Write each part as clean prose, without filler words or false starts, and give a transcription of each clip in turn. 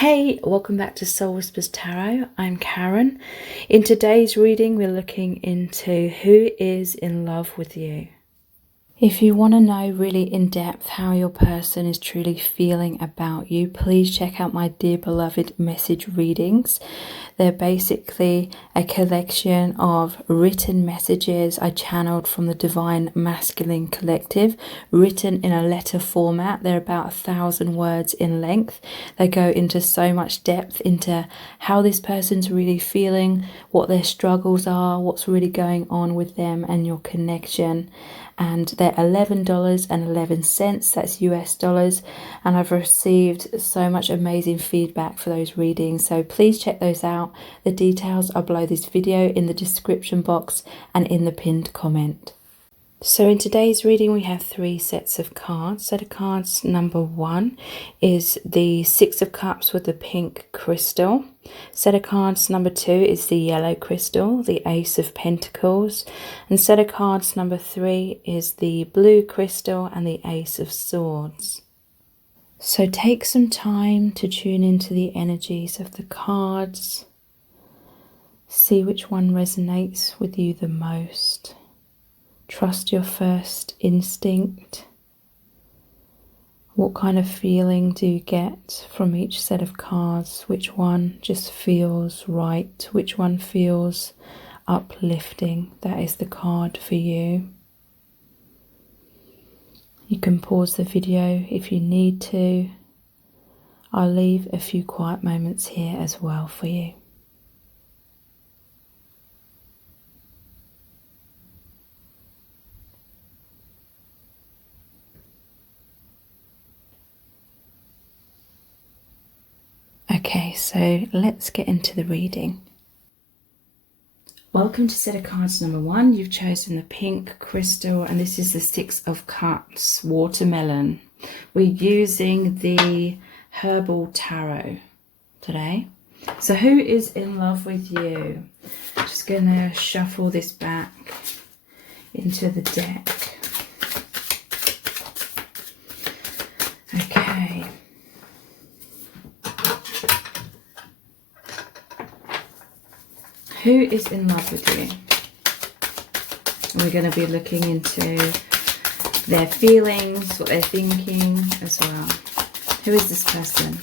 Hey, welcome back to Soul Whispers Tarot. I'm Karen. In today's reading, we're looking into who is in love with you. If you want to know really in depth how your person is truly feeling about you, please check out my Dear Beloved message readings. They're basically a collection of written messages I channeled from the Divine Masculine Collective, written in a letter format. They're about 1,000 words in length. They go into so much depth into how this person's really feeling, what their struggles are, what's really going on with them and your connection. And they're $11.11, that's US dollars, and I've received so much amazing feedback for those readings, so please check those out. The details are below this video in the description box and in the pinned comment. So in today's reading we have 3 sets of cards. Set of cards number 1 is the 6 of Cups with the pink crystal. Set of cards number 2 is the yellow crystal, the Ace of Pentacles. And set of cards number 3 is the blue crystal and the Ace of Swords. So take some time to tune into the energies of the cards. See which one resonates with you the most. Trust your first instinct. What kind of feeling do you get from each set of cards? Which one just feels right? Which one feels uplifting? That is the card for you. You can pause the video if you need to. I'll leave a few quiet moments here as well for you. Okay, so let's get into the reading. Welcome to set of cards number 1. You've chosen the pink crystal and this is the 6 of Cups, watermelon. We're using the herbal tarot today. So who is in love with you? Just gonna shuffle this back into the deck. Okay. Who is in love with you? And we're going to be looking into their feelings, what they're thinking as well. Who is this person?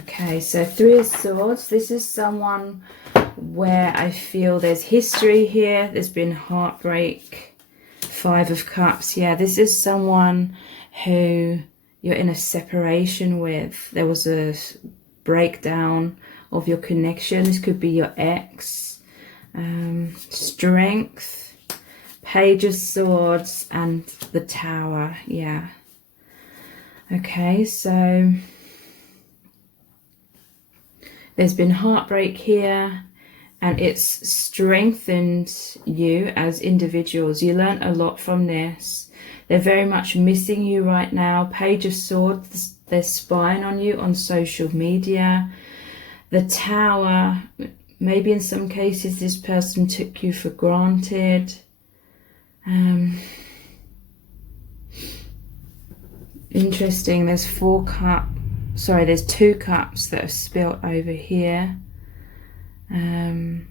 Okay, so 3 of Swords. This is someone where I feel there's history here. There's been heartbreak. 5 of Cups. Yeah, this is someone who you're in a separation with. There was a breakdown of your connection. This could be your ex. Strength, Page of Swords and the Tower. Yeah. Okay, so there's been heartbreak here and it's strengthened you as individuals. You learned a lot from this. They're very much missing you right now. Page of Swords, they're spying on you on social media. The Tower, maybe in some cases this person took you for granted. Interesting, there's 2 cups that have spilt over here. In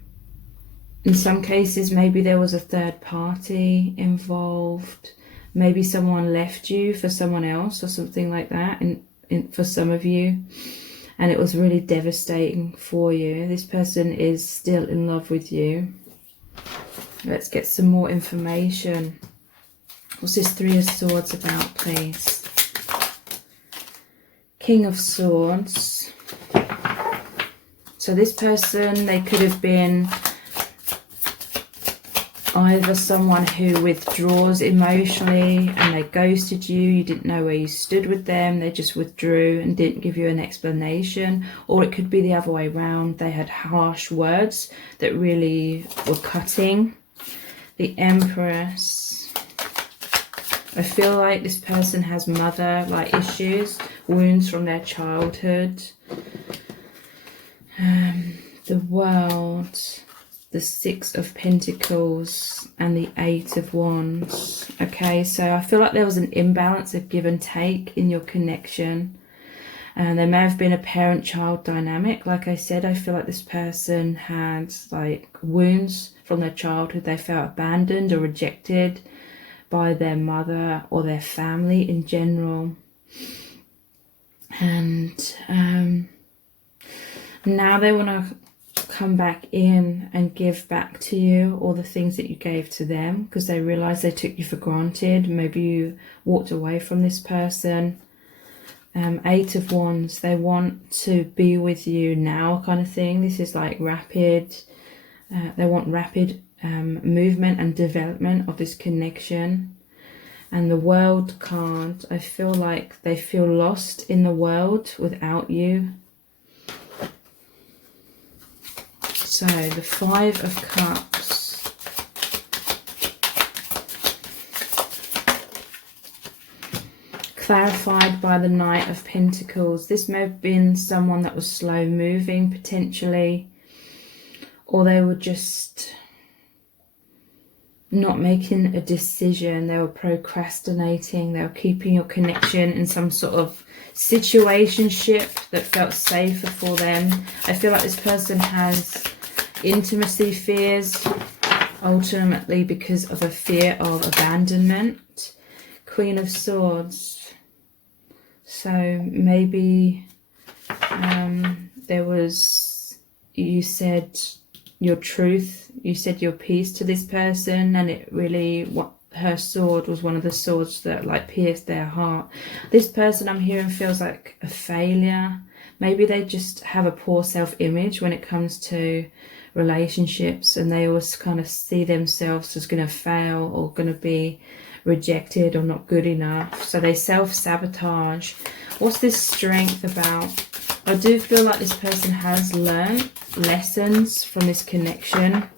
some cases maybe there was a third party involved. Maybe someone left you for someone else or something like that for some of you. And it was really devastating for you. This person is still in love with you. Let's get some more information. What's this 3 of Swords about, please? King of Swords. So this person, they could have been either someone who withdraws emotionally and they ghosted you. You didn't know where you stood with them. They just withdrew and didn't give you an explanation. Or it could be the other way around. They had harsh words that really were cutting. The Empress. I feel like this person has mother-like issues, wounds from their childhood. The World. The 6 of Pentacles and the 8 of Wands. Okay, so I feel like there was an imbalance of give and take in your connection. And there may have been a parent-child dynamic. Like I said, I feel like this person had like wounds from their childhood. They felt abandoned or rejected by their mother or their family in general. And now they want to come back in and give back to you all the things that you gave to them, because they realize they took you for granted. Maybe you walked away from this person. 8 of Wands, they want to be with you now, kind of thing. This is like rapid, they want rapid movement and development of this connection. And the World card, I feel like they feel lost in the world without you. So the 5 of Cups. Clarified by the Knight of Pentacles. This may have been someone that was slow moving potentially, or they were just not making a decision. They were procrastinating. They were keeping your connection in some sort of situationship that felt safer for them. I feel like this person has intimacy fears, ultimately because of a fear of abandonment. Queen of Swords. So maybe there was, you said your truth, you said your piece to this person, and it really, what her sword was one of the swords that like pierced their heart. This person I'm hearing feels like a failure. Maybe they just have a poor self-image when it comes to relationships, and they always kind of see themselves as going to fail or going to be rejected or not good enough. So they self-sabotage. What's this strength about? I do feel like this person has learned lessons from this connection.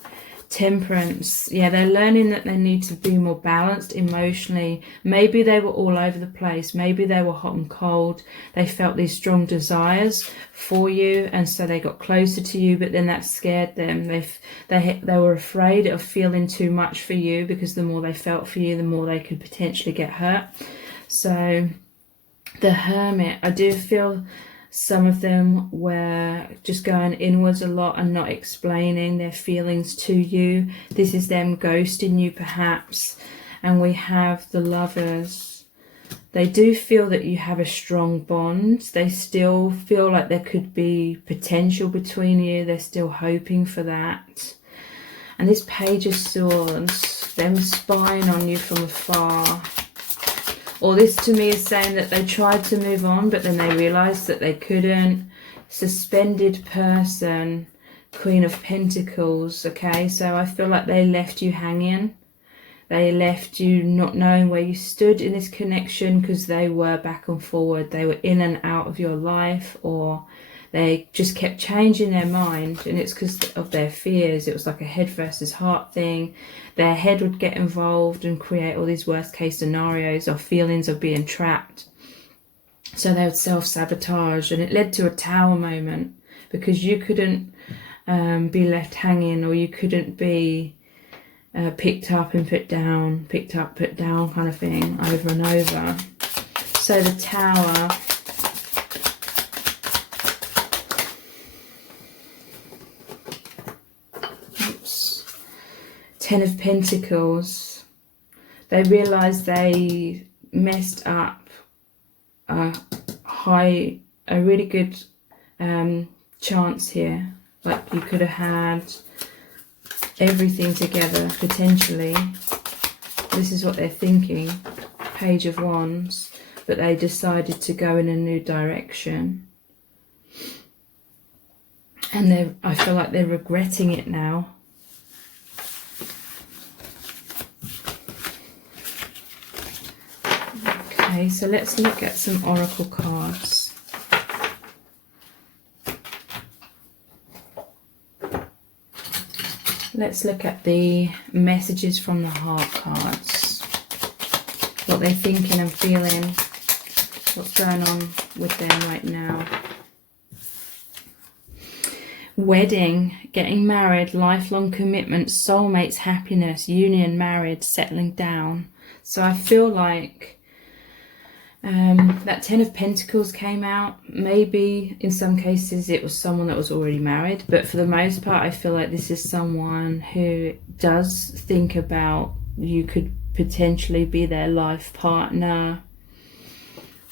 Temperance. Yeah, they're learning that they need to be more balanced emotionally. Maybe they were all over the place. Maybe they were hot and cold. They felt these strong desires for you, and so they got closer to you, but then that scared them. They were afraid of feeling too much for you, because the more they felt for you, the more they could potentially get hurt. So the Hermit, I do feel some of them were just going inwards a lot and not explaining their feelings to you. This is them ghosting you perhaps. And we have the Lovers. They do feel that you have a strong bond. They still feel like there could be potential between you. They're still hoping for that. And this Page of Swords, them spying on you from afar. Or this to me is saying that they tried to move on, but then they realised that they couldn't. Suspended person, Queen of Pentacles. Okay, so I feel like they left you hanging. They left you not knowing where you stood in this connection, because they were back and forward. They were in and out of your life, or they just kept changing their mind, and it's because of their fears. It was like a head versus heart thing. Their head would get involved and create all these worst case scenarios or feelings of being trapped. So they would self-sabotage, and it led to a tower moment, because you couldn't be left hanging, or you couldn't be picked up and put down, picked up, put down kind of thing over and over. So the Tower. Ten of Pentacles. They realised they messed up a really good chance here. Like you could have had everything together potentially. This is what they're thinking. Page of Wands. But they decided to go in a new direction. And I feel like they're regretting it now. Okay, so let's look at some oracle cards. Let's look at the messages from the heart cards. What they're thinking and feeling. What's going on with them right now. Wedding, getting married, lifelong commitment, soulmates, happiness, union, married, settling down. So I feel like That Ten of Pentacles came out. Maybe in some cases it was someone that was already married, but for the most part I feel like this is someone who does think about you could potentially be their life partner,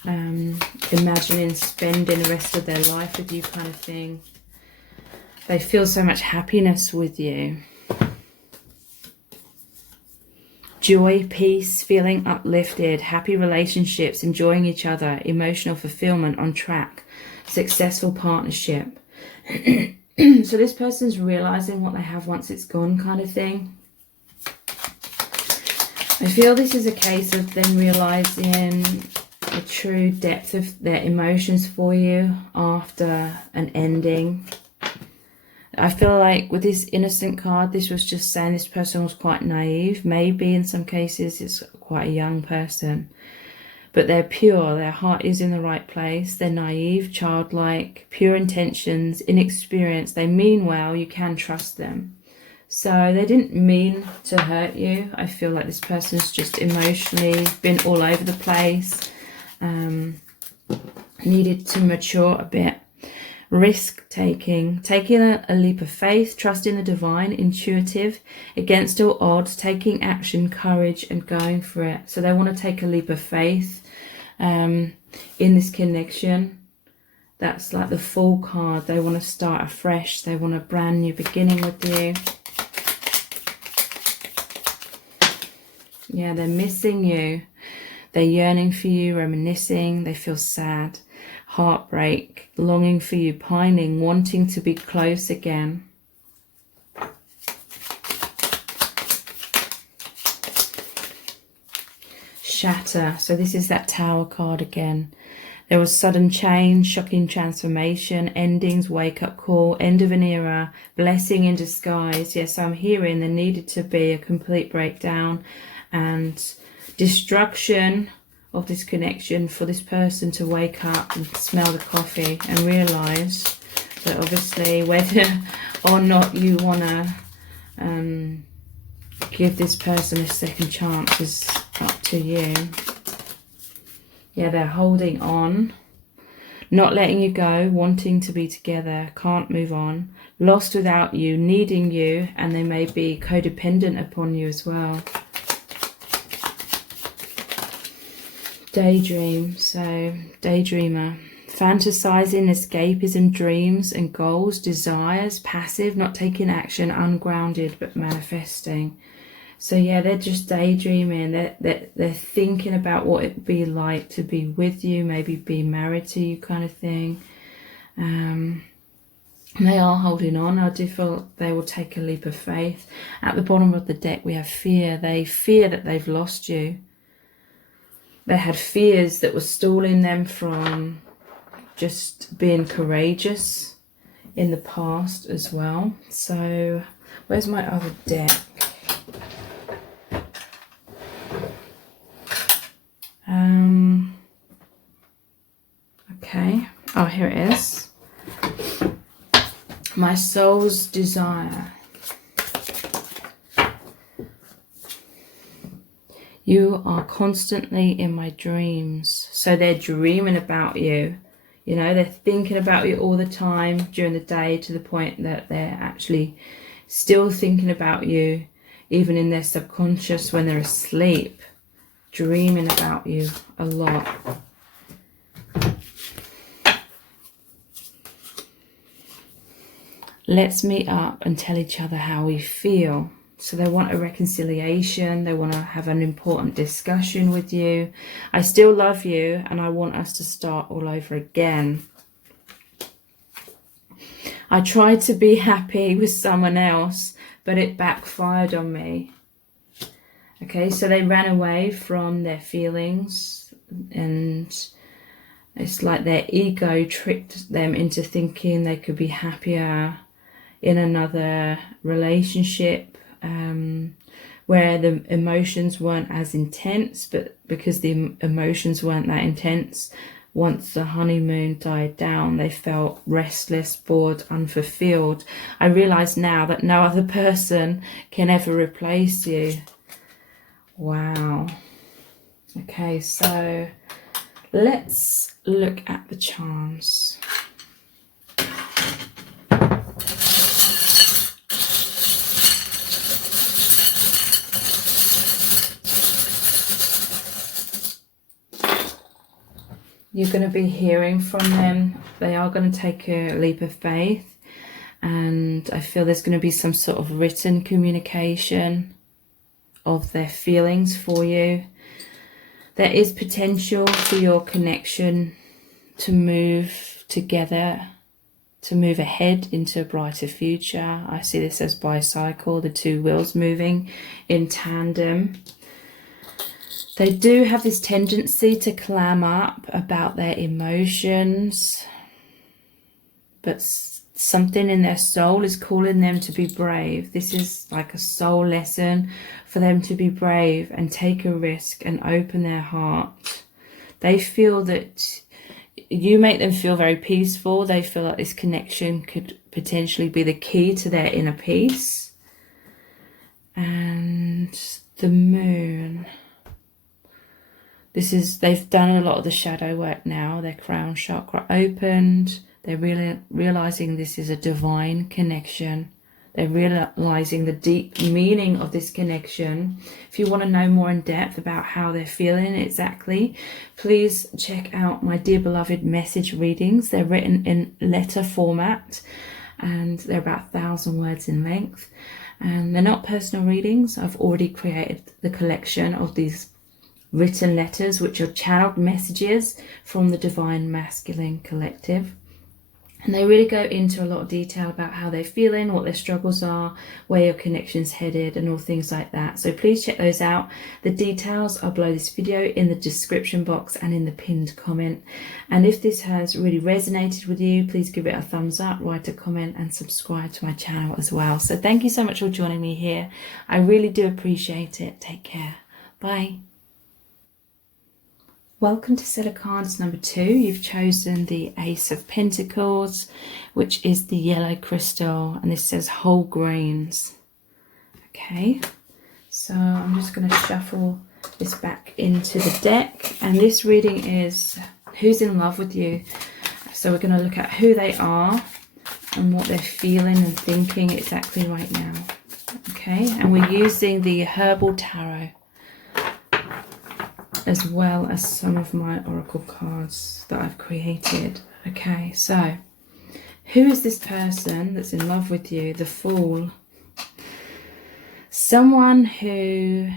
imagining spending the rest of their life with you kind of thing. They feel so much happiness with you. Joy, peace, feeling uplifted, happy relationships, enjoying each other, emotional fulfillment, on track, successful partnership. So this person's realizing what they have once it's gone kind of thing. I feel this is a case of them realizing the true depth of their emotions for you after an ending. I feel like with this innocent card, this was just saying this person was quite naive. Maybe in some cases it's quite a young person. But they're pure, their heart is in the right place. They're naive, childlike, pure intentions, inexperienced. They mean well, you can trust them. So they didn't mean to hurt you. I feel like this person's just emotionally been all over the place. Needed to mature a bit. Risk taking a leap of faith, trusting the divine, intuitive, against all odds, taking action, courage, and going for it. So they want to take a leap of faith in this connection. That's like the Fool card. They want to start afresh. They want a brand new beginning with you. Yeah, they're missing you. They're yearning for you, reminiscing. They feel sad. Heartbreak, longing for you, pining, wanting to be close again. Shatter. So this is that Tower card again. There was sudden change, shocking transformation, endings, wake-up call, end of an era, blessing in disguise. Yes, I'm hearing there needed to be a complete breakdown and destruction of this connection for this person to wake up and smell the coffee and realize that obviously whether or not you want to give this person a second chance is up to you. Yeah, they're holding on, not letting you go, wanting to be together, can't move on, lost without you, needing you, and they may be codependent upon you as well. Daydream, so daydreamer, fantasizing, escapism, dreams and goals, desires, passive, not taking action, ungrounded but manifesting. So yeah, they're just daydreaming. They're thinking about what it'd be like to be with you, maybe be married to you kind of thing. They are holding on. I do feel they will take a leap of faith. At the bottom of the deck we have fear. They fear that they've lost you. They had fears that were stalling them from just being courageous in the past as well. So where's my other deck? Okay. Oh, here it is. My soul's desire. You are constantly in my dreams. So they're dreaming about you. You know, they're thinking about you all the time during the day, to the point that they're actually still thinking about you, even in their subconscious when they're asleep, dreaming about you a lot. Let's meet up and tell each other how we feel. So they want a reconciliation. They want to have an important discussion with you. I still love you and I want us to start all over again. I tried to be happy with someone else, but it backfired on me. Okay, so they ran away from their feelings, and it's like their ego tricked them into thinking they could be happier in another relationship, where the emotions weren't as intense. But because the emotions weren't that intense, once the honeymoon died down, they felt restless, bored, unfulfilled. I realise now that no other person can ever replace you. Wow. Okay, so Let's look at the charms. You're going to be hearing from them. They are going to take a leap of faith. And I feel there's going to be some sort of written communication of their feelings for you. There is potential for your connection to move together, to move ahead into a brighter future. I see this as bicycle, the two wheels moving in tandem. They do have this tendency to clam up about their emotions, but something in their soul is calling them to be brave. This is like a soul lesson for them to be brave and take a risk and open their heart. They feel that you make them feel very peaceful. They feel like this connection could potentially be the key to their inner peace. And the moon. They've done a lot of the shadow work now. Their crown chakra opened. They're really realizing this is a divine connection. They're realizing the deep meaning of this connection. If you want to know more in depth about how they're feeling exactly, please check out my Dear Beloved message readings. They're written in letter format and they're about 1,000 words in length. And they're not personal readings. I've already created the collection of these written letters, which are channeled messages from the Divine Masculine Collective. And they really go into a lot of detail about how they're feeling, what their struggles are, where your connection's headed, and all things like that. So please check those out. The details are below this video in the description box and in the pinned comment. And if this has really resonated with you, please give it a thumbs up, write a comment, and subscribe to my channel as well. So thank you so much for joining me here. I really do appreciate it. Take care. Bye. Welcome to set of cards number 2. You've chosen the Ace of Pentacles, which is the yellow crystal, and this says whole grains. Okay, so I'm just going to shuffle this back into the deck, and this reading is who's in love with you. So we're going to look at who they are and what they're feeling and thinking exactly right now. Okay, and we're using the Herbal Tarot, as well as some of my oracle cards that I've created. Okay, so who is this person that's in love with you? The Fool. Someone who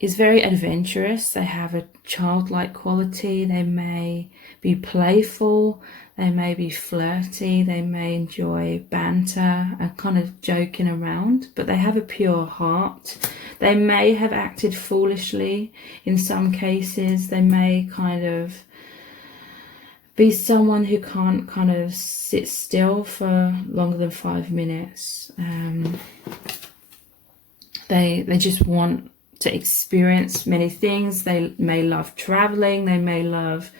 is very adventurous. They have a childlike quality. They may be playful. They may be flirty. They may enjoy banter and kind of joking around, but they have a pure heart. They may have acted foolishly in some cases. They may kind of be someone who can't kind of sit still for longer than 5 minutes. They just want to experience many things. They may love traveling. They may love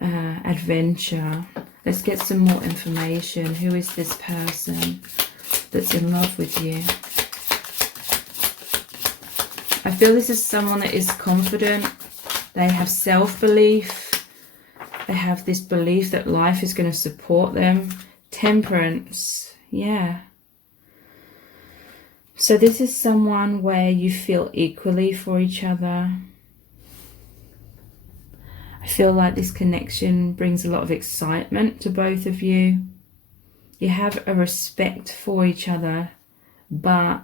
adventure. Let's get some more information. Who is this person that's in love with you? I feel this is someone that is confident. They have self-belief. They have this belief that life is going to support them. Temperance. Yeah. So this is someone where you feel equally for each other. I feel like this connection brings a lot of excitement to both of you. You have a respect for each other, but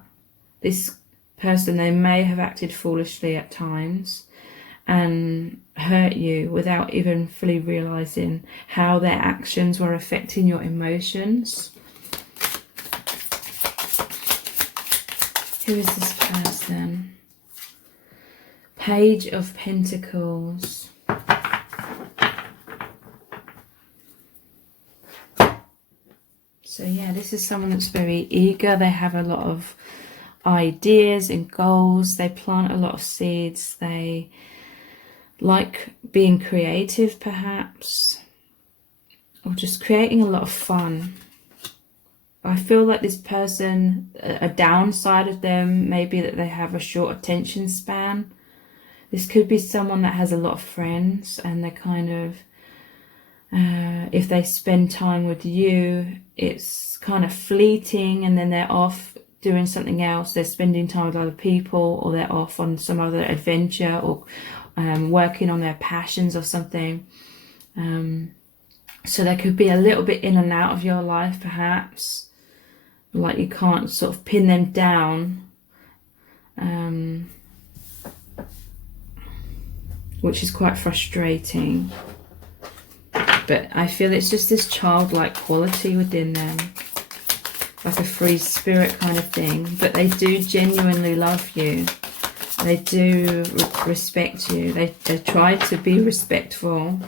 this person, they may have acted foolishly at times and hurt you without even fully realizing how their actions were affecting your emotions. Who is this person? Page of Pentacles. So yeah, this is someone that's very eager. They have a lot of ideas and goals. They plant a lot of seeds. They like being creative, perhaps, or just creating a lot of fun. I feel like this person, a downside of them may be that they have a short attention span. This could be someone that has a lot of friends, and they're kind of, if they spend time with you, it's kind of fleeting, and then they're off doing something else. They're spending time with other people, or they're off on some other adventure, or working on their passions or something. So they could be a little bit in and out of your life, perhaps. Like you can't sort of pin them down. Which is quite frustrating. But I feel it's just this childlike quality within them. Like a free spirit kind of thing. But they do genuinely love you. They do respect you. They try to be respectful.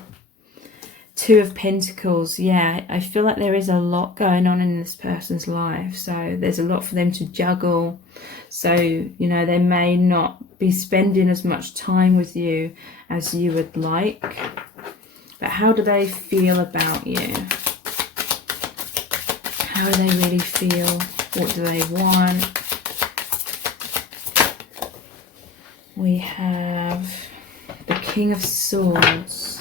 Two of Pentacles. Yeah, I feel like there is a lot going on in this person's life. So there's a lot for them to juggle. So, you know, they may not be spending as much time with you as you would like. But how do they feel about you? How do they really feel? What do they want? We have the King of Swords.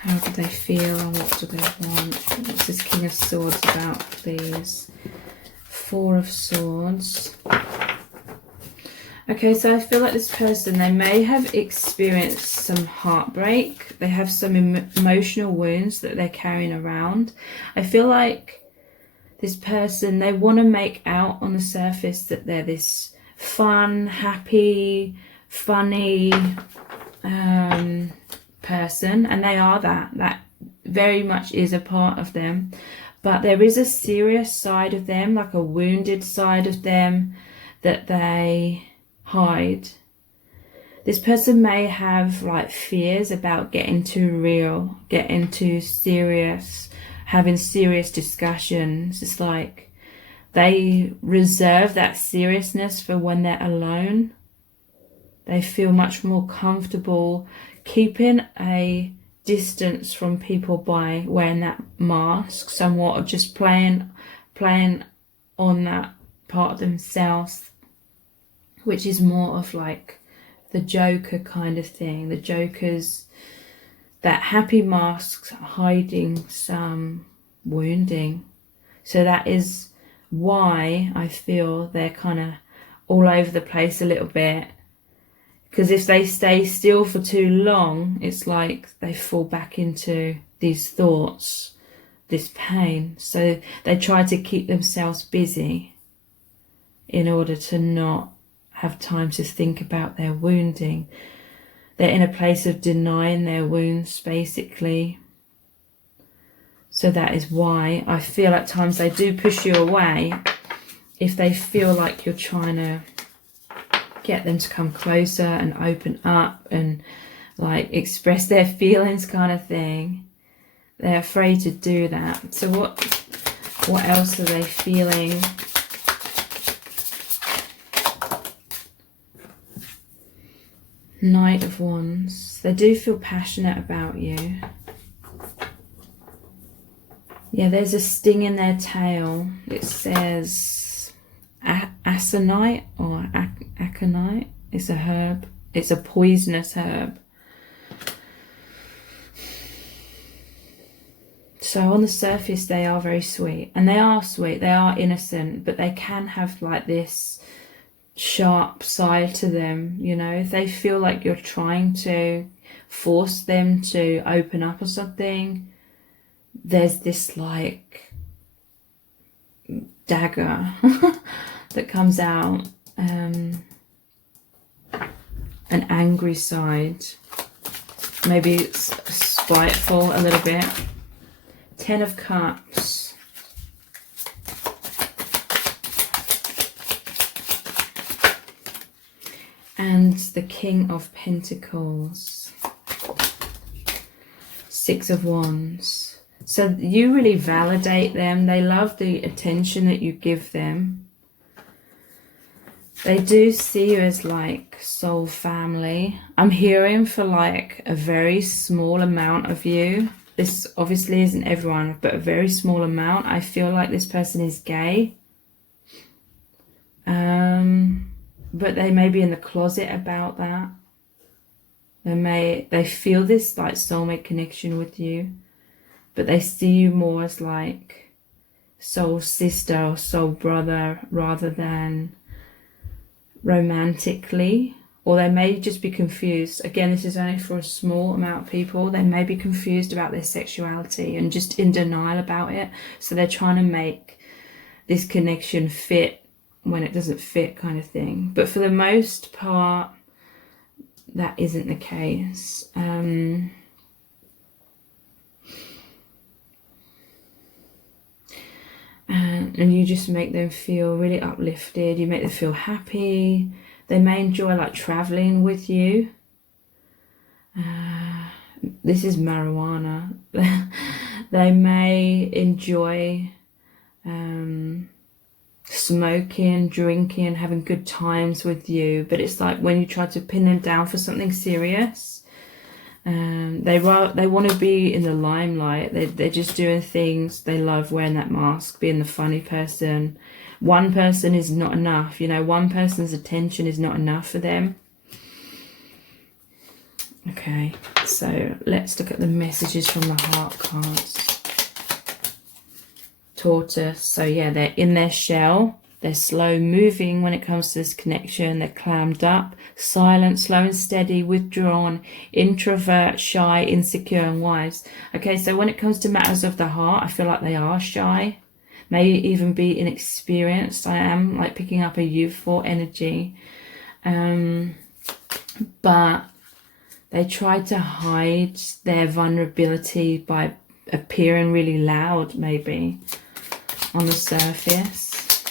How do they feel and what do they want? What's this King of Swords about, please? Four of Swords. Okay, so I feel like this person, they may have experienced some heartbreak. They have some emotional wounds that they're carrying around. I feel like this person, they want to make out on the surface that they're this fun, happy, funny person, and they are that. That very much is a part of them. But there is a serious side of them, like a wounded side of them, that they hide. This person may have like fears about getting too real, getting too serious, having serious discussions. It's like they reserve that seriousness for when they're alone. They feel much more comfortable keeping a distance from people by wearing that mask, somewhat of just playing on that part of themselves, which is more of like the Joker kind of thing. The Joker's that happy mask hiding some wounding. So that is why I feel they're kind of all over the place a little bit. Because if they stay still for too long, it's like they fall back into these thoughts, this pain. So they try to keep themselves busy in order to not have time to think about their wounding. They're in a place of denying their wounds, basically. So that is why I feel at times they do push you away if they feel like you're trying to get them to come closer and open up and like express their feelings kind of thing. They're afraid to do that. So what else are they feeling? Knight of Wands. They do feel passionate about you. Yeah, there's a sting in their tail. It says aconite or aconite. It's a herb. It's a poisonous herb. So on the surface they are very sweet. And they are sweet. They are innocent. But they can have like this sharp side to them, you know. If they feel like you're trying to force them to open up or something, there's this like dagger that comes out, an angry side, maybe it's spiteful a little bit. 10 of Cups. And the King of Pentacles. 6 of Wands. So you really validate them. They love the attention that you give them. They do see you as like soul family. I'm hearing for like a very small amount of you. This obviously isn't everyone, but a very small amount. I feel like this person is gay. but they may be in the closet about that. They feel this like soulmate connection with you, but they see you more as like soul sister or soul brother rather than romantically. Or they may just be confused. Again, this is only for a small amount of people. They may be confused about their sexuality and just in denial about it. So they're trying to make this connection fit when it doesn't fit, kind of thing. But for the most part, that isn't the case. And you just make them feel really uplifted. You make them feel happy. They may enjoy like traveling with you. This is marijuana. They may enjoy smoking, drinking, having good times with you. But it's like when you try to pin them down for something serious, they want to be in the limelight. They're just doing things. They love wearing that mask, being the funny person. One person is not enough. One person's attention is not enough for them. Okay, so let's look at the messages from the heart cards. Tortoise. So yeah, they're in their shell. They're slow moving when it comes to this connection. They're clammed up, silent, slow and steady, withdrawn, introvert, shy, insecure and wise. Okay, so when it comes to matters of the heart, I feel like they are shy. May even be inexperienced. I am like picking up a youthful energy. But they try to hide their vulnerability by appearing really loud, maybe, on the surface.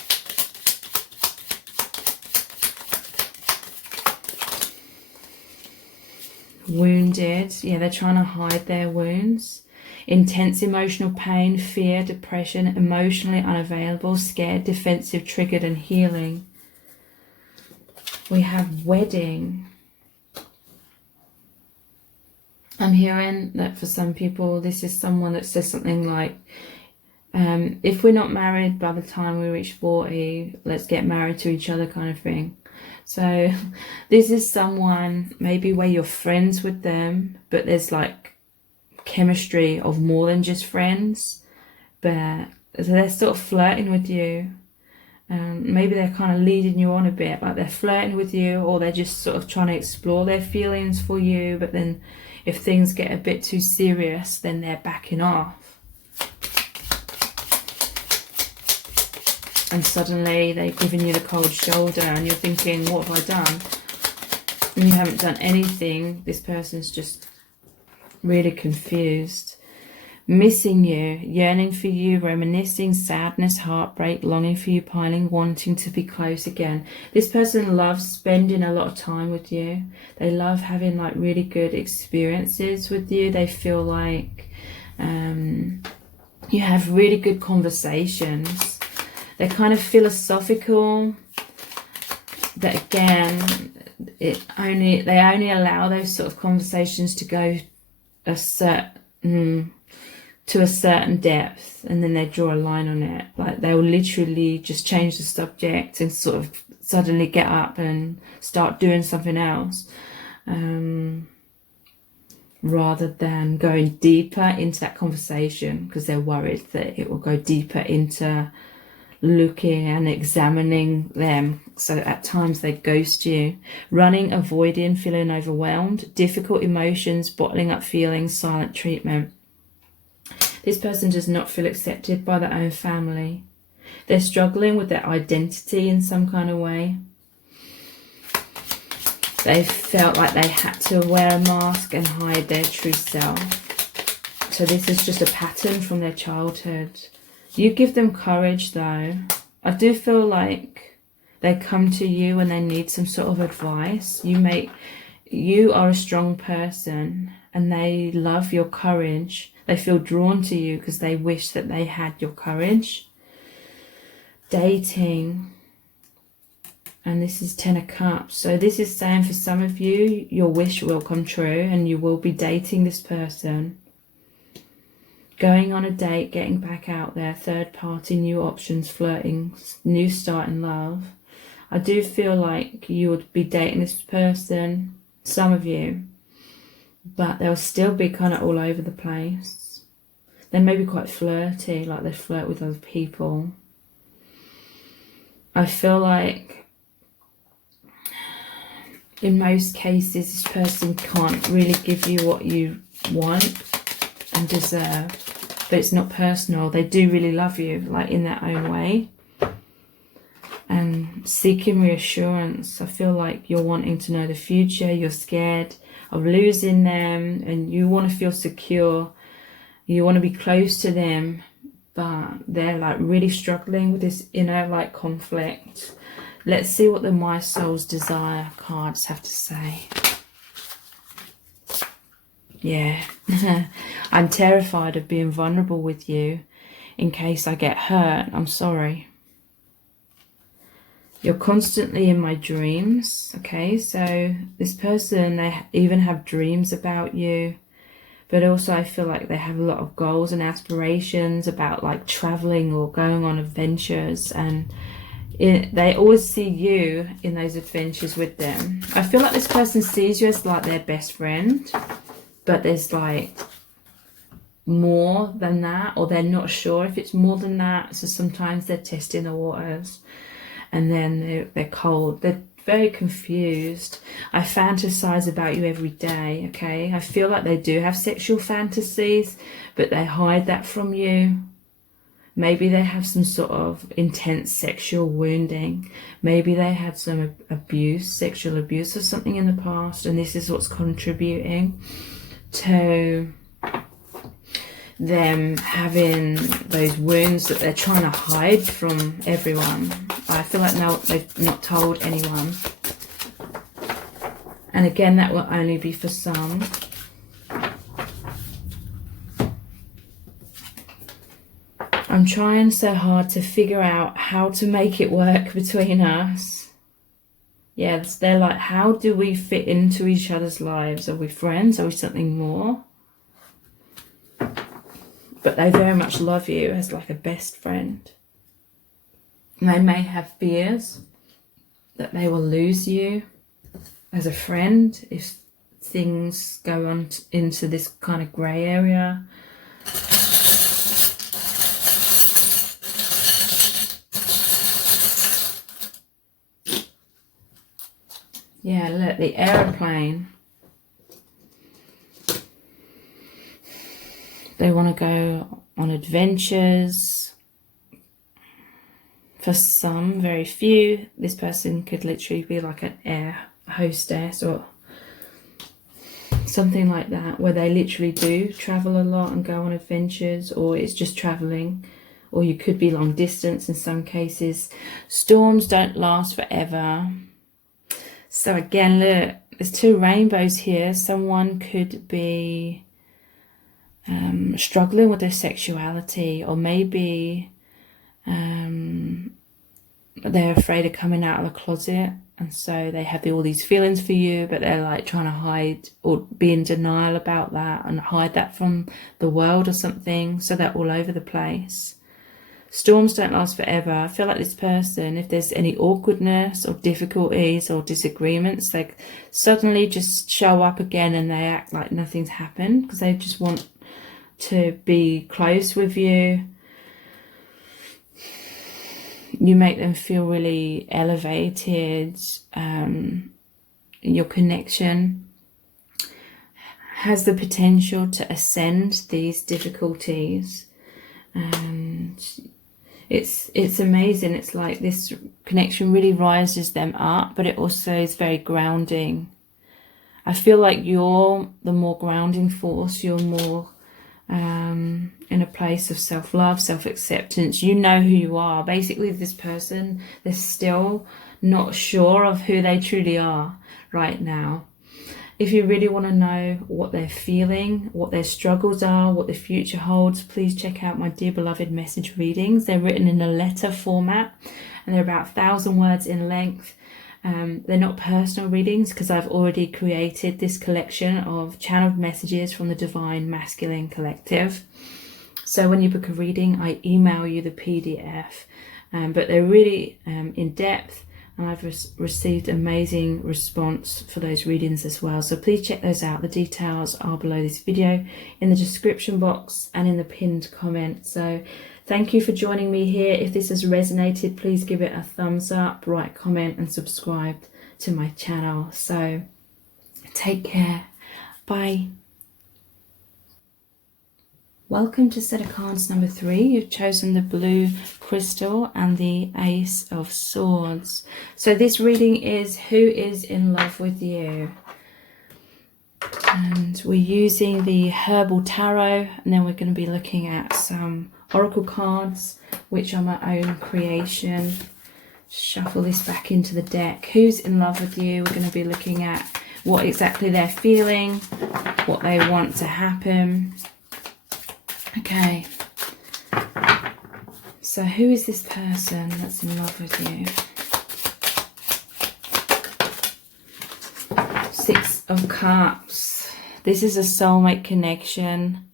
Wounded. Yeah, they're trying to hide their wounds. Intense emotional pain, fear, depression, emotionally unavailable, scared, defensive, triggered, and healing. We have wedding. I'm hearing that for some people, this is someone that says something like, if we're not married by the time we reach 40, let's get married to each other, kind of thing. So this is someone maybe where you're friends with them, but there's like chemistry of more than just friends, but they're sort of flirting with you. Maybe they're kind of leading you on a bit, like they're flirting with you, or they're just sort of trying to explore their feelings for you, but then if things get a bit too serious, then they're backing off. And suddenly they're giving you the cold shoulder and you're thinking, what have I done? And you haven't done anything. This person's just really confused. Missing you, yearning for you, reminiscing, sadness, heartbreak, longing for you, piling, wanting to be close again. This person loves spending a lot of time with you. They love having like really good experiences with you. They feel like you have really good conversations. They're kind of philosophical, but again, they only allow those sort of conversations to go to a certain depth, and then they draw a line on it. Like they'll literally just change the subject and sort of suddenly get up and start doing something else, rather than going deeper into that conversation, because they're worried that it will go deeper into looking and examining them. So at times they ghost you. Running, avoiding, feeling overwhelmed, difficult emotions, bottling up feelings, silent treatment. This person does not feel accepted by their own family. They're struggling with their identity in some kind of way. They felt like they had to wear a mask and hide their true self. So this is just a pattern from their childhood. You give them courage though. I do feel like they come to you when they need some sort of advice. You are a strong person and they love your courage. They feel drawn to you because they wish that they had your courage. Dating. And this is 10 of Cups. So this is saying for some of you, your wish will come true and you will be dating this person. Going on a date, getting back out there, third party, new options, flirting, new start in love. I do feel like you would be dating this person, some of you, but they'll still be kind of all over the place. They may be quite flirty, like they flirt with other people. I feel like in most cases this person can't really give you what you want and deserve, but it's not personal. They do really love you, like in their own way, and seeking reassurance. I feel like you're wanting to know the future, you're scared of losing them, and you want to feel secure, you want to be close to them, but they're like really struggling with this inner like conflict. Let's see what the My Soul's Desire cards have to say. Yeah, I'm terrified of being vulnerable with you in case I get hurt. I'm sorry. You're constantly in my dreams. Okay, so this person, they even have dreams about you, but also I feel like they have a lot of goals and aspirations about like traveling or going on adventures, and they always see you in those adventures with them. I feel like this person sees you as like their best friend, but there's like more than that, or they're not sure if it's more than that. So sometimes they're testing the waters, and then they're cold. They're very confused. I fantasize about you every day, okay? I feel like they do have sexual fantasies, but they hide that from you. Maybe they have some sort of intense sexual wounding. Maybe they had some abuse, sexual abuse or something in the past, and this is what's contributing to them having those wounds that they're trying to hide from everyone. I feel like no, they've not told anyone. And again, that will only be for some. I'm trying so hard to figure out how to make it work between us. Yes, they're like, how do we fit into each other's lives? Are we friends? Are we something more? But they very much love you as like a best friend. And they may have fears that they will lose you as a friend if things go on into this kind of grey area. Yeah, look, the aeroplane. They want to go on adventures. For some, very few, this person could literally be like an air hostess or something like that, where they literally do travel a lot and go on adventures, or it's just traveling, or you could be long distance in some cases. Storms don't last forever. So again, look, there's two rainbows here. Someone could be struggling with their sexuality, or maybe they're afraid of coming out of the closet, and so they have all these feelings for you, but they're like trying to hide or be in denial about that and hide that from the world or something, so they're all over the place. Storms don't last forever. I feel like this person, if there's any awkwardness or difficulties or disagreements, they suddenly just show up again and they act like nothing's happened because they just want to be close with you. You make them feel really elevated. Your connection has the potential to ascend these difficulties, and it's amazing. It's like this connection really rises them up, but it also is very grounding. I feel like you're the more grounding force. You're more in a place of self-love, self-acceptance. You know who you are. Basically, this person, they're still not sure of who they truly are right now. If you really want to know what they're feeling, what their struggles are, what the future holds, please check out my Dear Beloved message readings. They're written in a letter format and they're about 1,000 words in length. They're not personal readings because I've already created this collection of channeled messages from the Divine Masculine Collective. So when you book a reading, I email you the PDF, but they're really in depth. and I've received amazing response for those readings as well. So please check those out. The details are below this video in the description box and in the pinned comment. So thank you for joining me here. If this has resonated, please give it a thumbs up, write a comment and subscribe to my channel. So take care. Bye. Welcome to set of cards number 3. You've chosen the blue crystal and the Ace of Swords. So this reading is who is in love with you? And we're using the Herbal Tarot, and then we're going to be looking at some Oracle cards, which are my own creation. Shuffle this back into the deck. Who's in love with you? We're going to be looking at what exactly they're feeling, what they want to happen. Okay, so who is this person that's in love with you? 6 of Cups. This is a soulmate connection.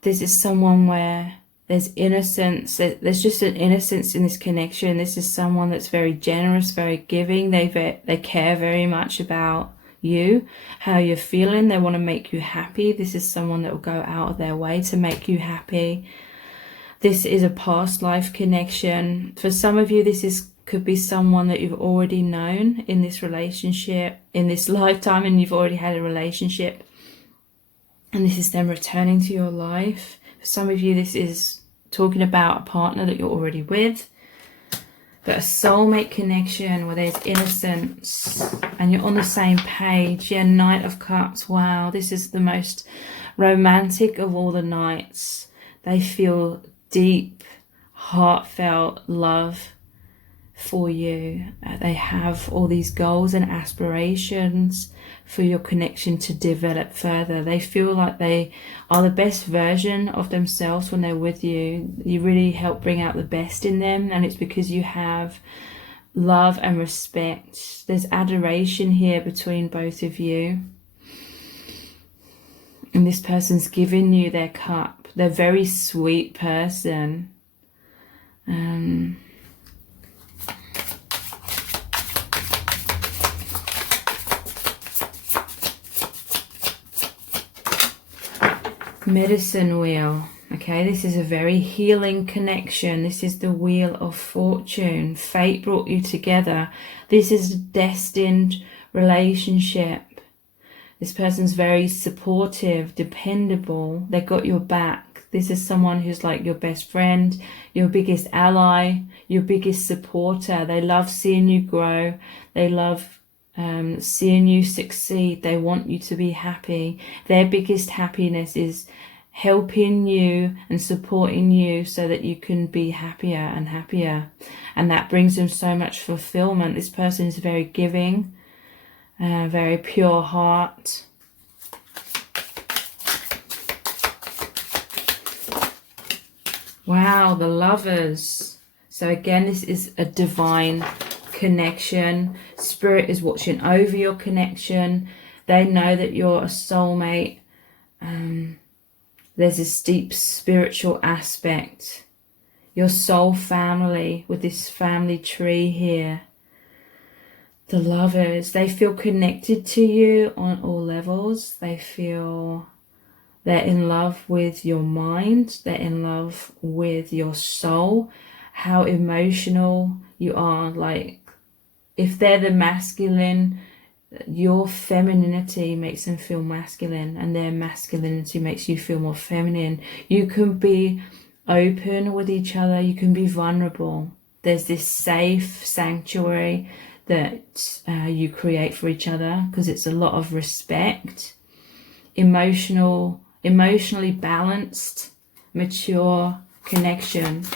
This is someone where there's innocence. There's just an innocence in this connection. This is someone that's very generous, very giving. They care very much about you, how you're feeling. They want to make you happy. This is someone that will go out of their way to make you happy. This is a past life connection. For some of you, this could be someone that you've already known in this relationship, in this lifetime, and you've already had a relationship, and this is them returning to your life. For some of you, this is talking about a partner that you're already with. But a soulmate connection where there's innocence and you're on the same page. Yeah, Knight of Cups. Wow, this is the most romantic of all the knights. They feel deep, heartfelt love for you. They have all these goals and aspirations for your connection to develop further. They feel like they are the best version of themselves when they're with you. You really help bring out the best in them, and it's because you have love and respect. There's adoration here between both of you, and this person's given you their cup. They're a very sweet person. Medicine wheel. Okay, this is a very healing connection. This is the Wheel of Fortune. Fate brought you together. This is a destined relationship. This person's very supportive, dependable. They got your back. This is someone who's like your best friend, your biggest ally, your biggest supporter. They love seeing you grow. They love seeing you succeed. They want you to be happy. Their biggest happiness is helping you and supporting you so that you can be happier and happier, and that brings them so much fulfillment. This person is very giving, very pure heart. Wow, the Lovers. So again, this is a divine connection. Spirit is watching over your connection. They know that you're a soulmate. There's this deep spiritual aspect. Your soul family with this family tree here. The Lovers, they feel connected to you on all levels. They feel they're in love with your mind. They're in love with your soul. How emotional you are. Like, if they're the masculine, your femininity makes them feel masculine, and their masculinity makes you feel more feminine. You can be open with each other. You can be vulnerable. There's this safe sanctuary that you create for each other, because it's a lot of respect. Emotionally balanced, mature connection.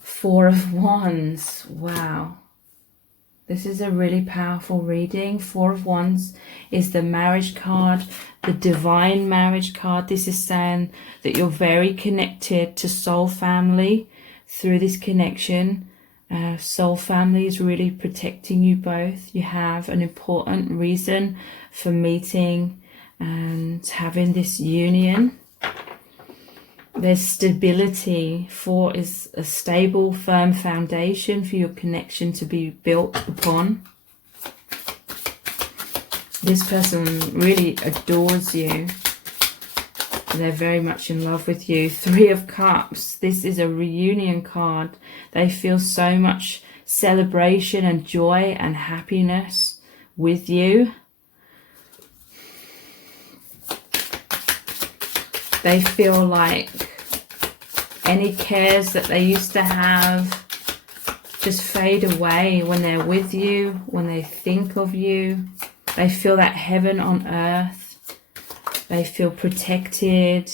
Four of Wands. Wow. This is a really powerful reading. Four of Wands is the marriage card, the divine marriage card. This is saying that you're very connected to soul family through this connection. Soul family is really protecting you both. You have an important reason for meeting and having this union. There's stability. 4 is a stable, firm foundation for your connection to be built upon. This person really adores you. They're very much in love with you. 3 of Cups. This is a reunion card. They feel so much celebration and joy and happiness with you. They feel like any cares that they used to have just fade away when they're with you, when they think of you. They feel that heaven on earth. They feel protected.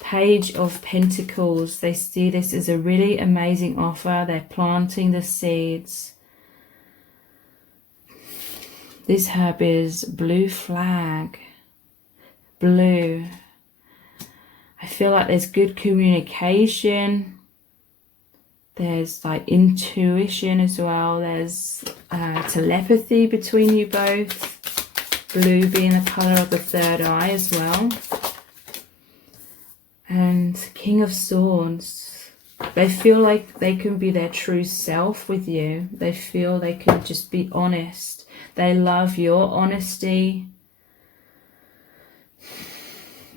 Page of Pentacles. They see this as a really amazing offer. They're planting the seeds. This herb is blue flag. Blue. I feel like there's good communication. There's like intuition as well. There's telepathy between you both. Blue being the colour of the third eye as well. And King of Swords. They feel like they can be their true self with you. They feel they can just be honest. They love your honesty.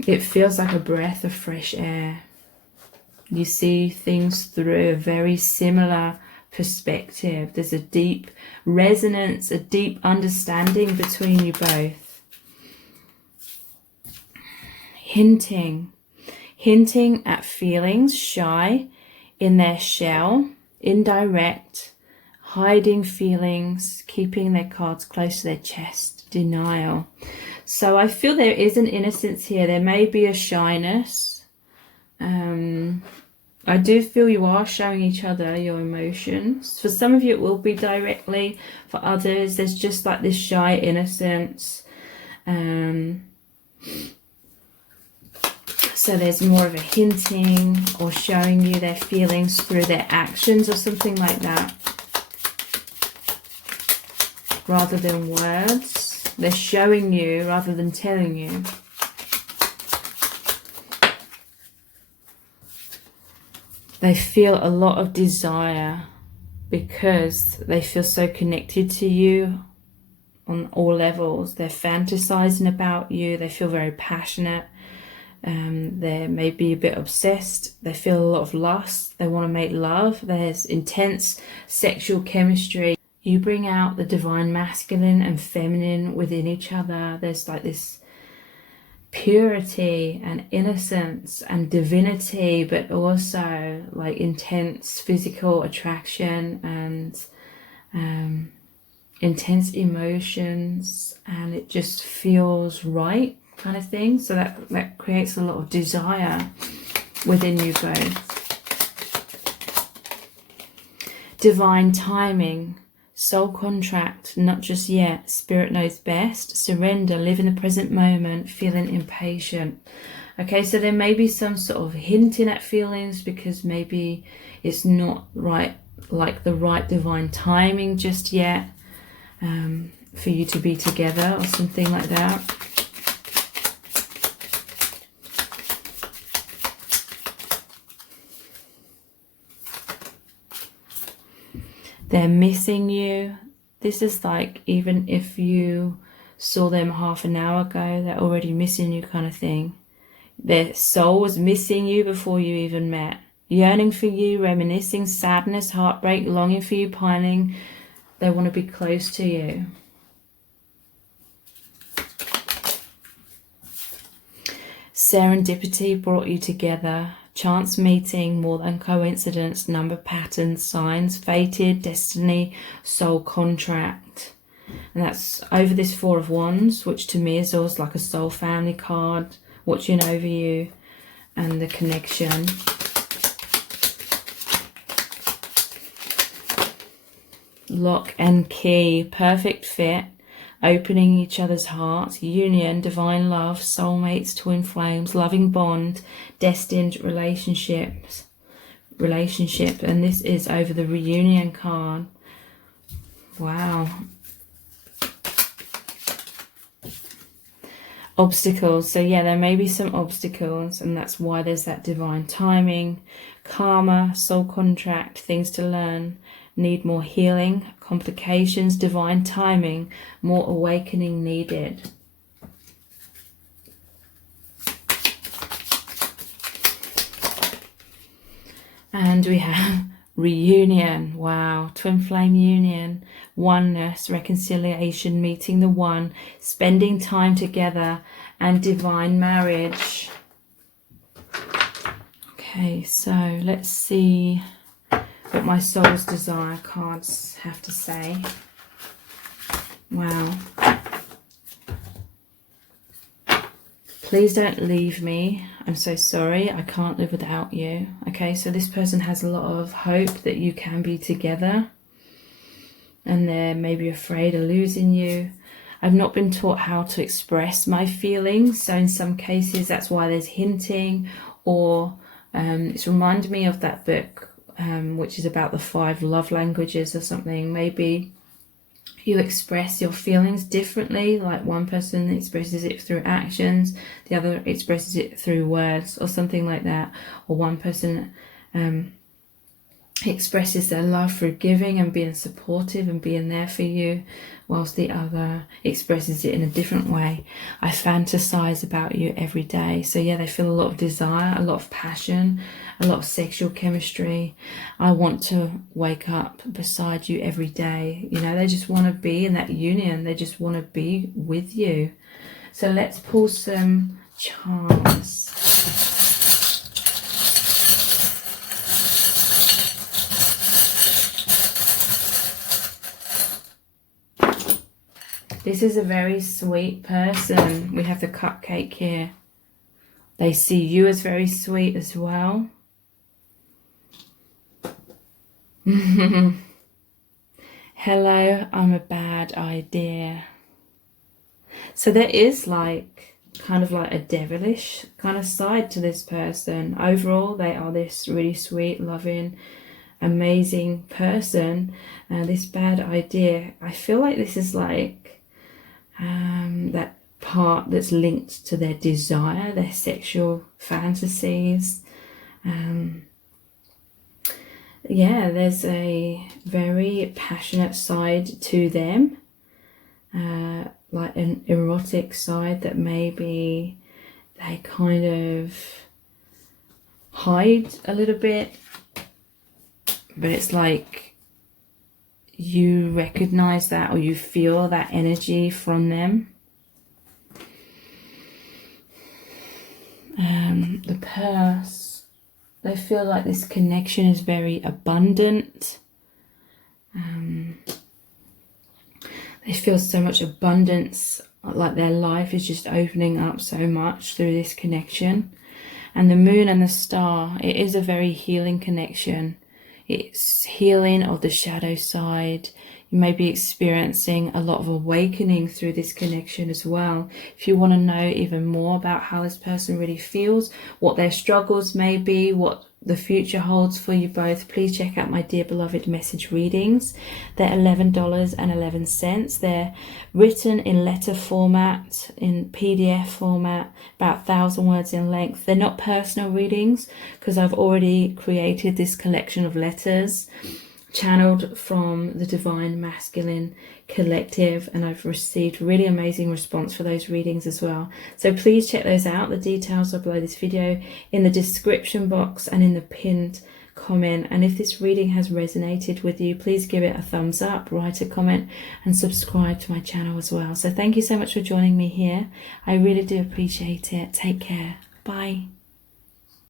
It feels like a breath of fresh air. You see things through a very similar perspective. There's a deep resonance, a deep understanding between you both. Hinting at feelings, shy, in their shell, indirect, hiding feelings, keeping their cards close to their chest, denial. So I feel there is an innocence here. There may be a shyness. I do feel you are showing each other your emotions. For some of you it will be directly. For others there's just like this shy innocence. So there's more of a hinting or showing you their feelings through their actions or something like that. Rather than words. They're showing you rather than telling you. They feel a lot of desire because they feel so connected to you on all levels. They're fantasizing about you. They feel very passionate. They may be a bit obsessed. They feel a lot of lust. They want to make love. There's intense sexual chemistry. You bring out the divine masculine and feminine within each other. There's like this purity and innocence and divinity, but also like intense physical attraction and intense emotions, and it just feels right kind of thing. So that creates a lot of desire within you both. Divine timing. Soul contract, not just yet. Spirit knows best. Surrender, live in the present moment, feeling impatient. Okay, so there may be some sort of hinting at feelings because maybe it's not right, like the right divine timing just yet for you to be together or something like that. They're missing you. This is like, even if you saw them half an hour ago, they're already missing you kind of thing. Their soul was missing you before you even met. Yearning for you, reminiscing, sadness, heartbreak, longing for you, pining. They want to be close to you. Serendipity brought you together. Chance meeting, more than coincidence, number patterns, signs, fated, destiny, soul contract. And that's over this 4 of Wands, which to me is always like a soul family card, watching over you and the connection. Lock and key, perfect fit, opening each other's hearts, union, divine love, soulmates, twin flames, loving bond, destined relationship. And this is over the reunion card. Wow. obstacles. So yeah, there may be some obstacles, and that's why there's that divine timing, karma, soul contract, things to learn, need more healing, complications, divine timing, more awakening needed. And we have reunion. Wow. Twin flame union, oneness, reconciliation, meeting the one, spending time together, and divine marriage. Okay, so let's see what my soul's desire cards have to say. Wow. Please don't leave me. I'm so sorry. I can't live without you. Okay, so this person has a lot of hope that you can be together, and they're maybe afraid of losing you. I've not been taught how to express my feelings, so in some cases that's why there's hinting, or it's reminded me of that book which is about the 5 love languages or something. Maybe you express your feelings differently, like one person expresses it through actions, the other expresses it through words or something like that, or one person expresses their love through giving and being supportive and being there for you, whilst the other expresses it in a different way. I fantasize about you every day. So yeah, they feel a lot of desire, a lot of passion, a lot of sexual chemistry. I want to wake up beside you every day. You know, they just want to be in that union. They just want to be with you. So let's pull some charms. This is a very sweet person. We have the cupcake here. They see you as very sweet as well. Hello, I'm a bad idea. So there is like kind of like a devilish kind of side to this person. Overall, they are this really sweet, loving, amazing person. This bad idea, I feel like this is like that part that's linked to their desire, their sexual fantasies. Yeah, there's a very passionate side to them, like an erotic side that maybe they kind of hide a little bit, but it's like you recognize that, or you feel that energy from them. The purse, they feel like this connection is very abundant. They feel so much abundance, like their life is just opening up so much through this connection. And the moon and the star, it is a very healing connection. It's healing of the shadow side. You may be experiencing a lot of awakening through this connection as well. If you want to know even more about how this person really feels, what their struggles may be, what the future holds for you both, please check out my Dear Beloved message readings. They're $11.11. They're written in letter format, in PDF format, about 1,000 words in length. They're not personal readings because I've already created this collection of letters channeled from the Divine Masculine Collective, and I've received really amazing response for those readings as well. So please check those out. The details are below this video, in the description box and in the pinned comment. And if this reading has resonated with you, please give it a thumbs up, write a comment, and subscribe to my channel as well. So thank you so much for joining me here. I really do appreciate it. Take care. Bye.